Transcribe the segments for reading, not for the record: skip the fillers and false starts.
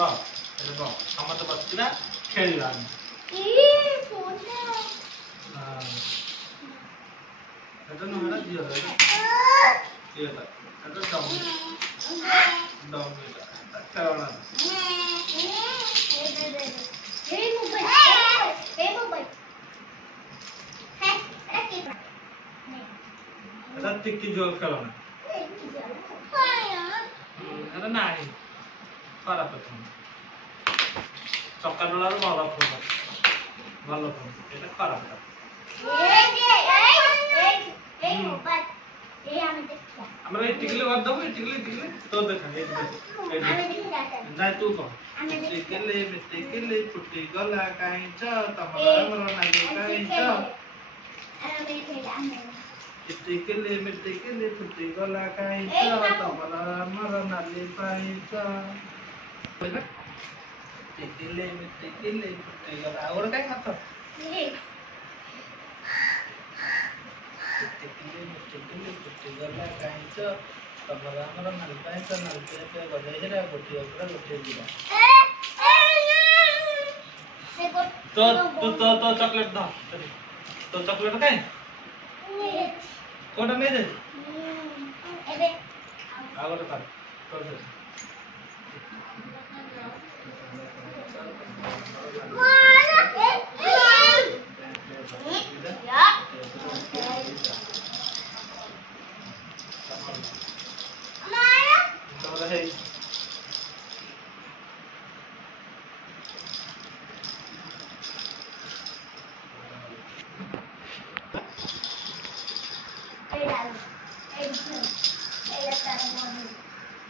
ସମସ୍ତେ ବସିବା ଖେଳିବା এটা নহরা দিও রে এটা এটা ডাউন এটা খেলনা এই মোবাইল হ্যাঁ এটা কি এটা ঠিক কি জল খেলনা এটা নাই খারাপ প্রথম সকালবেলার ভালো ফোন এটা খারাপ এই মোবাইল এই আমি দেখছি আমরা এই টিকলে বাদ দাও এই টিকলে তো দেখা এই নাই তু কো টিকলে ফুটি গলা কাই চ তমরা আমরা নাই কাই চ টিকলে ফুটি গলা কাই চ তমরা আমরা নাই কাই চ টিকলে ফুটি গলা और काय खातो टिकले फुटी गला काईच तमरा हमरा नल काईच नल पे बजाई रे गोटी ओकरा गोटी दिला तो चॉकलेट दा तो चॉकलेट काय कोटा नहीं दे एबे आवर कर तो दे Hey.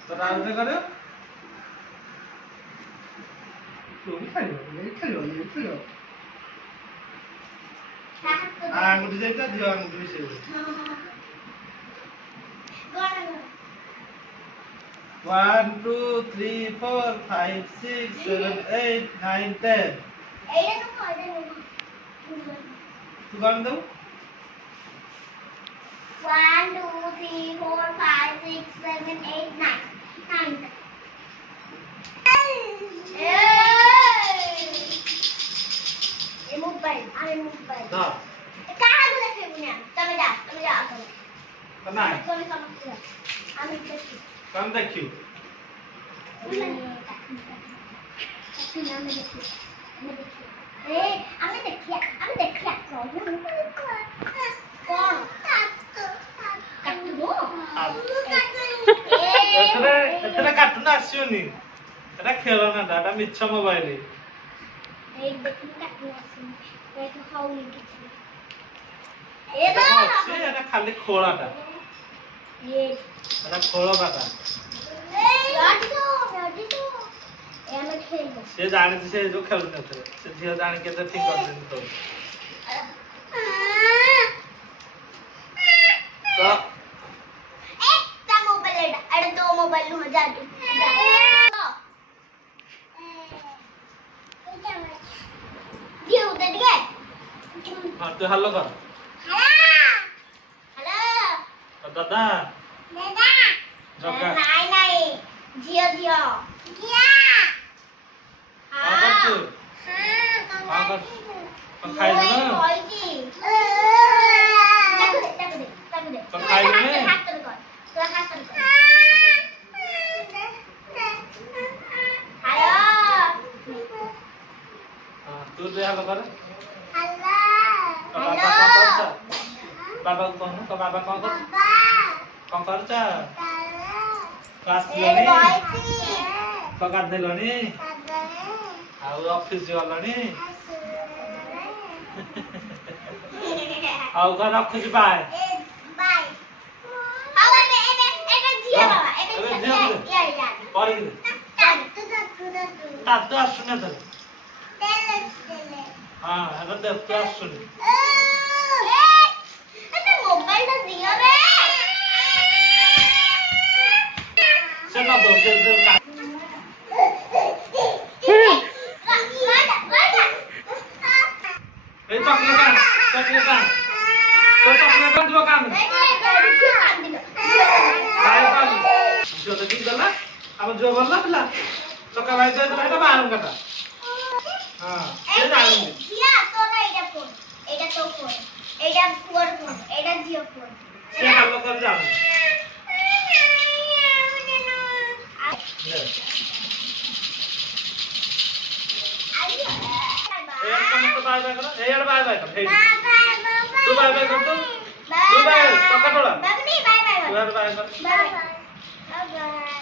तो रात में करो तू भी खेलो आंगुठी जाइता दियो आंगुठी से 1 2 3 4 5 6 7 8 9 10 এইটা তো কয়টা নেব तू गान दो 1 2 3 4 5 6 7 8 9 9 ये मोबाइल हां कहां बोले थे मुन्ना चलो जा करना है चलो समझ আমি দেখি कम देखियो আমি দেখি এতটা কার্টুন আসিওনি এটা খেলনা দাদা মিচ্ছা মোবাইলে এই দেখি কার্টুন আসিওনি এটা হাউলি কিছু এটা খালি খোলাটা এটা খোলাটা से जाने से जो खेल न थे से झियो जाने के तो ठीक कर दिन तो एक ता मोबाइल अरे दो मोबाइल हो जा दे ये उधर गए हां तो हेलो कर हेलो दादा जगा नहीं जियो हां कर खाई दे ना तो खाई दे हेलो तू दे हेलो कर हेलो बाबा कौन तो बाबा कौन कर क्लास लेनी तो कर देलोनी आ ऑफिस गलनी आ घर ऑफिस बाय बाय हाउ एबे जिया बाबा एबे या और तू तो आसुना तो हां अगर दे तो आसुन এটা মোবাইলটা দিও রে चलो दो से चॉकलेट जो काम जो तो ठीक गला अब जो बोलला पिला चॉकलेट पक्का भाई तो बेटा मारूं कटा हां ये जाऊंगी जिया तो ना एटा फोन एटा तो फोन एटा फोन एटा जियो फोन ये हम लोग कर जाऊं बाय बाय करो ए यार बाय बाय कर तू बाय बाय कर तू बाय पक्का थोड़ा बाय बाय बाय बाय कर बाय बाय